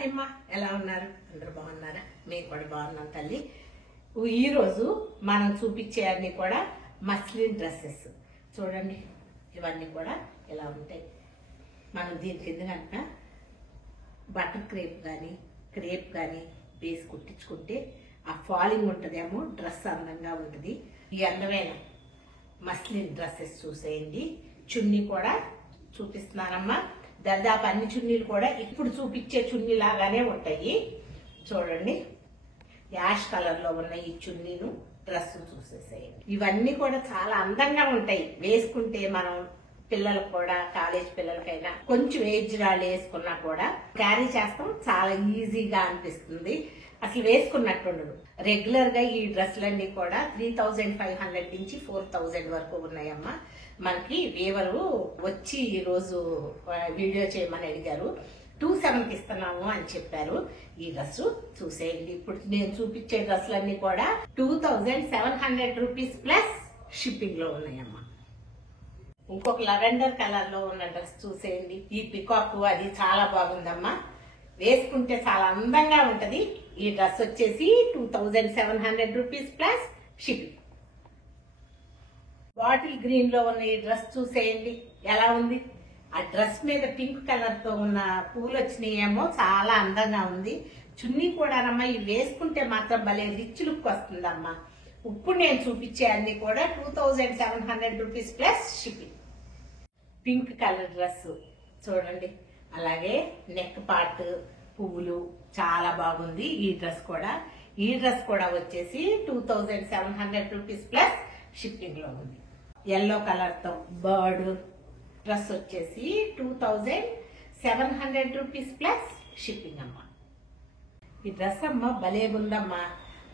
Hi అమ్మా, ఎలా ఉన్నారు? అందరూ బాగున్నారా? మేము కూడా బాగున్నాం తల్లి. ఈరోజు మనం చూపించే అన్ని కూడా మస్లిన్ డ్రెస్సెస్ చూడండి. ఇవన్నీ కూడా ఎలా ఉంటాయి. మనం దీని కింద కనుక బటర్ క్రేప్ కానీ వేసి కుట్టించుకుంటే ఆ ఫాలింగ్ ఉంటుందేమో, డ్రెస్ అందంగా ఉంటుంది. ఈ అందమైన మస్లిన్ డ్రెస్సెస్ చూసేయండి. చున్నీ కూడా చూపిస్తున్నానమ్మా. దాదాపు అన్ని చున్నీలు కూడా ఇప్పుడు చూపించే చున్నీ లాగానే ఉంటాయి. చూడండి, యాష్ కలర్ లో ఉన్న ఈ చున్నీను డ్రెస్ చూసేసేయండి. ఇవన్నీ కూడా చాలా అందంగా ఉంటాయి. వేసుకుంటే మనం పిల్లలకు కూడా, కాలేజ్ పిల్లలకైనా, కొంచెం ఏజ్ వాళ్ళు వేసుకున్నా కూడా క్యారీ చేస్తాం. చాలా ఈజీగా అనిపిస్తుంది. అసలు వేసుకున్నట్టుండదు. రెగ్యులర్ గా ఈ డ్రెస్లన్నీ కూడా 3500 నుంచి 4000 వరకు ఉన్నాయమ్మా. మనకి వీవరు వచ్చి ఈ రోజు వీడియో చేయమని అడిగారు. 27కి ఇస్తున్నాము అని చెప్పారు. ఈ డ్రెస్ చూసేయండి. ఇప్పుడు నేను చూపించే డ్రెస్లన్నీ కూడా 2700 రూపీస్ ప్లస్ షిప్పింగ్ లో ఉన్నాయమ్మా. ఇంకొక లెవెండర్ కలర్ లో ఉన్న డ్రెస్ చూసేయండి. ఈ పికాక్ అది చాలా బాగుందమ్మా. వేసుకుంటే చాలా అందంగా ఉంటది. ఈ డ్రెస్ వచ్చేసి 2700 rupees plus shipping. Bottle green లో ఉన్న ఈ డ్రెస్ చూసేయండి ఎలా ఉంది. ఆ డ్రెస్ మీద పింక్ కలర్ తో ఉన్న పూలు వచ్చినాయేమో, చాలా అందంగా ఉంది. చున్నీ కూడానమ్మా ఇవి వేసుకుంటే మాత్రం భలే రిచ్ లుక్ వస్తుందమ్మా. ఇప్పుడు నేను చూపించే అన్ని కూడా 2700 rupees plus shipping. Pink colour dress చూడండి. అలాగే నెక్ పార్ట్ పువ్వులు చాలా బాగుంది. ఈ డ్రెస్ కూడా వచ్చేసి 2700 రూపీస్ ప్లస్ షిప్పింగ్ లో ఉంది. ఎల్లో కలర్ తో బర్డ్ డ్రెస్ వచ్చేసి 2700 రూపీస్ ప్లస్ షిప్పింగ్ అమ్మా. ఈ డ్రెస్ అమ్మ భలే ఉందమ్మా.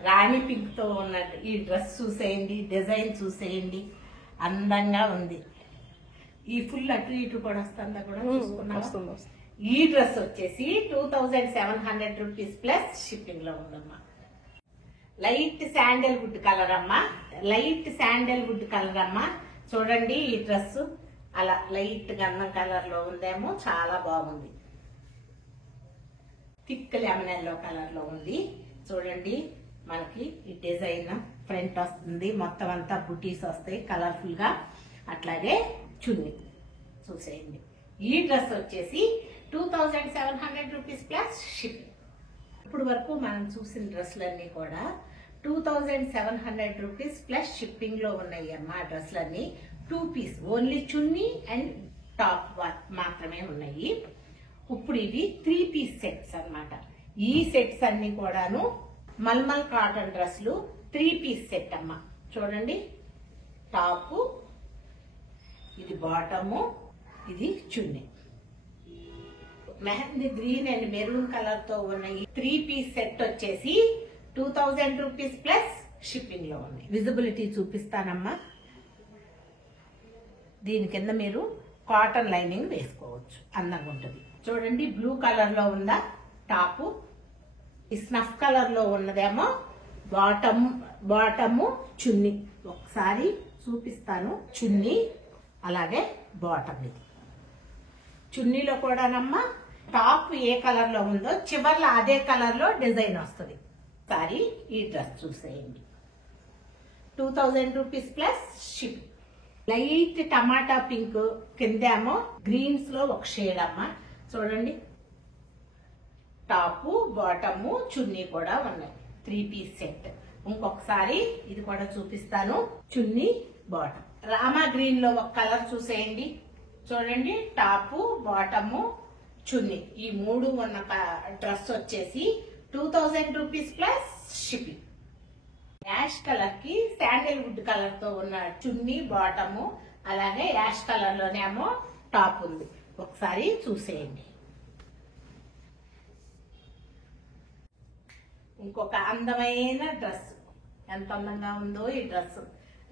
రాణి పింక్ తో ఉన్న ఈ డ్రెస్ చూసేయండి. డిజైన్ చూసేయండి, అందంగా ఉంది. ఈ ఫుల్ అటు ఇటు కూడా వస్తుందా కూడా చూసుకున్నా. ఈ డ్రెస్ వచ్చేసి 2700 రూపీస్ ప్లస్ షిప్పింగ్ లో ఉందమ్మా. లైట్ శాండల్వుడ్ కలర్ అమ్మా. చూడండి, ఈ డ్రెస్ అలా లైట్ గంధం కలర్ లో ఉందేమో, చాలా బాగుంది. థిక్ లెమన్ ఎల్లో కలర్ లో ఉంది. చూడండి, మనకి ఈ డిజైన్ ఫ్రంట్ వస్తుంది, మొత్తం అంతా బుటీస్ వస్తాయి కలర్ఫుల్ గా. అట్లాగే చున్నీ చూసేయండి. ఈ డ్రెస్ వచ్చేసి 2700 రూపీస్ ప్లస్ షిప్పింగ్. ఇప్పుడు వరకు మనం చూసిన డ్రెస్లన్నీ కూడా 2700 రూపీస్ ప్లస్ షిప్పింగ్ లో ఉన్నాయి అమ్మా. డ్రెస్లన్నీ 2 piece, only chunni and top మాత్రమే ఉన్నాయి. ఇప్పుడు ఇవి 3 పీస్ సెట్స్ అన్నమాట. ఈ సెట్స్ అన్ని కూడాను మల్మల్ కాటన్ డ్రెస్లు 3 పీస్ సెట్ అమ్మా. చూడండి, టాప్, ఇది బాటము, ఇది chunni. Mehendi green and maroon colour తో ఉన్న ఈ 3 పీస్ సెట్ వచ్చేసి 2000 రూపీస్ ప్లస్ షిప్పింగ్ లో ఉంది. విజిబిలిటీ చూపిస్తానమ్మా. దీని కింద మీరు కాటన్ లైనింగ్ వేసుకోవచ్చు, అందంగా ఉంటుంది. చూడండి, బ్లూ కలర్ లో ఉందా టాప్, ఈ స్నఫ్ కలర్ లో ఉన్నదేమో బాటము చున్నీ. ఒకసారి చూపిస్తాను. చున్నీ అలాగే బాటమ్. ఇది చున్నీలో కూడానమ్మా టాప్ ఏ కలర్ లో ఉందో చివర్లో అదే కలర్ లో డిజైన్ వస్తుంది. ఒకసారి ఈ డ్రెస్ చూసేయండి. 2000 రూపీస్ ప్లస్ షిప్. లైట్ టమాటా పింక్ కిందేమో గ్రీన్స్ లో ఒక షేడ్ అమ్మా. చూడండి, టాప్ బాటము చున్నీ కూడా ఉన్నాయి. 3 పీస్ సెట్. ఇంకొకసారి ఇది కూడా చూపిస్తాను. చున్నీ బాటమ్. రామా గ్రీన్ లో ఒక కలర్ చూసేయండి. చూడండి, టాప్ బాటము చున్నీ, ఈ 3 ఉన్న డ్రెస్ వచ్చేసి 2000 rupees plus shipping. Ash colour కి శాండల్వుడ్ కలర్ తో ఉన్న చున్నీ బాటము, అలాగే యాష్ కలర్ లోనేమో టాప్ ఉంది. ఒకసారి చూసేయండి. ఇంకొక అందమైన డ్రెస్, ఎంత అందంగా ఉందో ఈ డ్రెస్.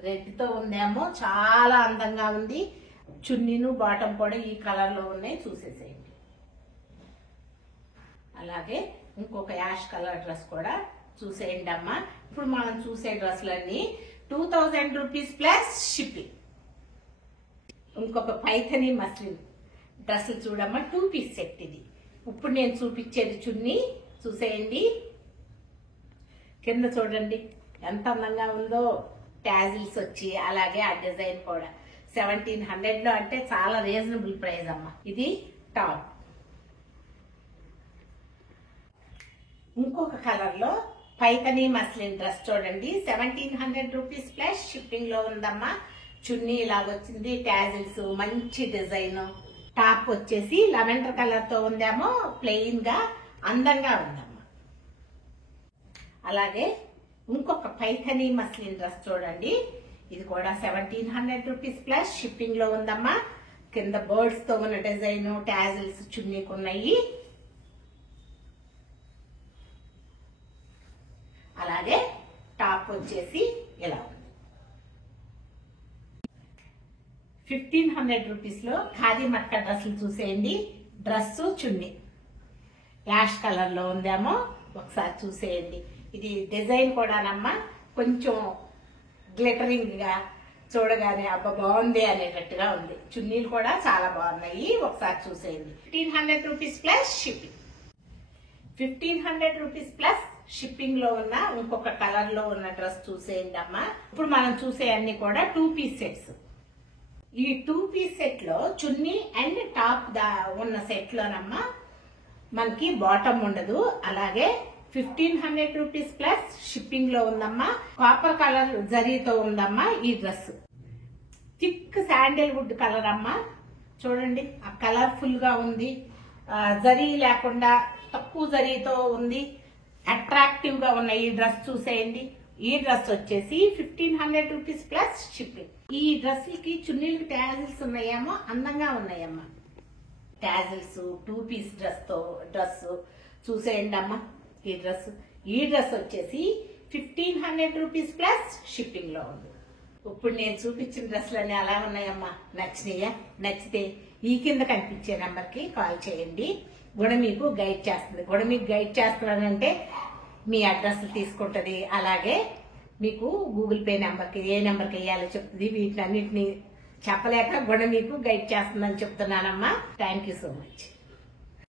రెడ్ తో ఉందేమో, చాలా అందంగా ఉంది. చున్నీను బాటం కూడా ఈ కలర్ లో ఉన్నాయి, చూసేసేయండి. అలాగే ఇంకొక యాష్ కలర్ డ్రెస్ కూడా చూసేయండి అమ్మా. ఇప్పుడు మనం చూసే డ్రెస్లన్నీ 2000 రూపీస్ ప్లస్ షిప్పింగ్. ఇంకొక పైథనీ మస్లిన్ డ్రెస్సులు చూడమ్మా, 2 పీస్ సెట్. ఇది ఇప్పుడు నేను చూపించేది చున్నీ చూసేయండి. కింద చూడండి ఎంత అందంగా ఉందో, ట్యాజిల్స్ వచ్చి అలాగే ఆ డిజైన్ కూడా 1700 అంటే చాలా రీజనబుల్ ప్రైస్ అమ్మ. ఇది టాప్. ఇంకొక కలర్ లో పైతనీ మస్లిన్ డ్రెస్ చూడండి, 1700 రూపీస్ ప్లస్ షిప్పింగ్ లో ఉందమ్మా. చున్నీ ఇలా వచ్చింది, ట్యాజిల్స్, మంచి డిజైన్. టాప్ వచ్చేసి లెవెండర్ కలర్ తో ఉందేమో, ప్లెయిన్ గా అందంగా ఉందమ్మా. అలాగే ఇంకొక పైథనీ మస్లిన్ డ్రెస్ చూడండి, ఇది కూడా 1700 రూపీస్ ప్లస్ షిప్పింగ్ లో ఉందమ్మా. కింద బర్డ్స్ తో ఉన్న డిజైన్, ట్యాజిల్స్ చున్నీకి ఉన్నాయి. అలాగే టాప్ వచ్చేసి ఇలా ఉంది. 1500 రూపీస్ లో ఖాదీ మట్కా డ్రెస్సులు చూసేయండి. డ్రెస్ చున్నీ యాష్ కలర్ లో ఉందేమో, ఒకసారి చూసేయండి. ఇది డిజైన్ కూడానమ్మా కొంచెం గ్లిటరింగ్ గా, చూడగానే అబ్బా బాగుంది అనేటట్టుగా ఉంది. చున్నీలు కూడా చాలా బాగున్నాయి, ఒకసారి చూసేయండి. 1500 rupees plus shipping. 1500 rupees plus shipping లో ఉన్న ఇంకొక కలర్ లో ఉన్న డ్రెస్ చూసేయండి అమ్మా. ఇప్పుడు మనం చూసే అన్ని కూడా 2 పీస్ సెట్స్. ఈ 2 పీస్ సెట్ లో చున్నీ అండ్ టాప్ ఉన్న సెట్ లోనమ్మా మనకి బాటమ్ ఉండదు. అలాగే 1500 రూపీస్ ప్లస్ షిప్పింగ్ లో ఉందమ్మా. కాపర్ కలర్ జరీతో ఉందమ్మా ఈ dress. Thick sandal would colour అమ్మా. చూడండి ఆ కలర్ఫుల్ గా ఉంది, జరీ లేకుండా తక్కువ జరీతో ఉంది, అట్రాక్టివ్ గా ఉన్న ఈ డ్రెస్ చూసేయండి. ఈ డ్రెస్ వచ్చేసి 1500 రూపీస్ ప్లస్ షిప్పింగ్. ఈ డ్రెస్ కి చున్నీలకి ట్యాజిల్స్ ఉన్నాయేమో, అందంగా ఉన్నాయమ్మా. ట్యాజిల్స్ 2 పీస్ డ్రెస్ చూసేయండి అమ్మా. ఈ డ్రెస్ వచ్చేసి 1500 రూపీస్ ప్లస్ షిప్పింగ్ లో ఉంది. ఇప్పుడు నేను చూపించిన డ్రెస్సులన్నీ అలా ఉన్నాయమ్మా. నచ్చినాయా? నచ్చితే ఈ కింద కనిపించే నెంబర్ కి కాల్ చేయండి. కూడా మీకు గైడ్ చేస్తుంది. కూడా మీకు గైడ్ చేస్తున్నానంటే మీ అడ్రస్ తీసుకుంటది. అలాగే మీకు గూగుల్ పే నెంబర్కి ఏ నెంబర్కి వేయాలో చెప్తుంది. వీటిని అన్నిటిని చెప్పలేక కూడా మీకు గైడ్ చేస్తుందని చెప్తున్నానమ్మా. Thank you so much.